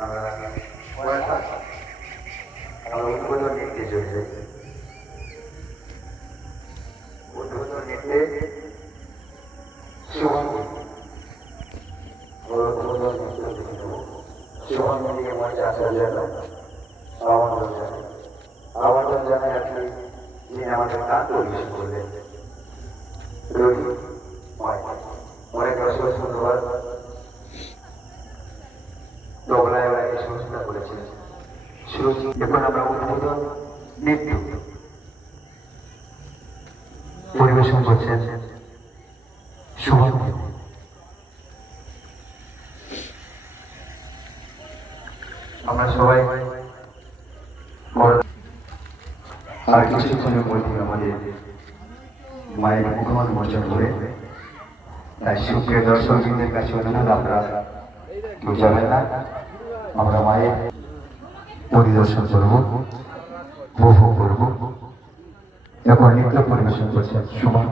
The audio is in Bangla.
আমরা উদ্বোধন নিতে চলে উদ্বোধন নিতে শুভম মিলিয়ে মঞ্চে আসার জন্য আমন্ত্রণ জানাই আপনি যিনি আমাদের গান পরিবেশন করলেন রবি অনেক অসংখ্য ধন্যবাদ। তবলায় ওরা এই সংস্থা করেছেন। এখন আমরা উদ্বোধন নৃত্য পরিবেশন করছেন শুভম। আমরা সবাই আর কিছুক্ষণের মধ্যে আমাদের মায়ের মুখমান মোচন করে তাই সুপ্রিয় দর্শকদের কাছে অনুরোধ, আমরা কেউ যাবেন না, আমরা মায়ের পরিদর্শন করব, উপভোগ করব। এখন নৃত্য পরিবেশন করছেন শুভম।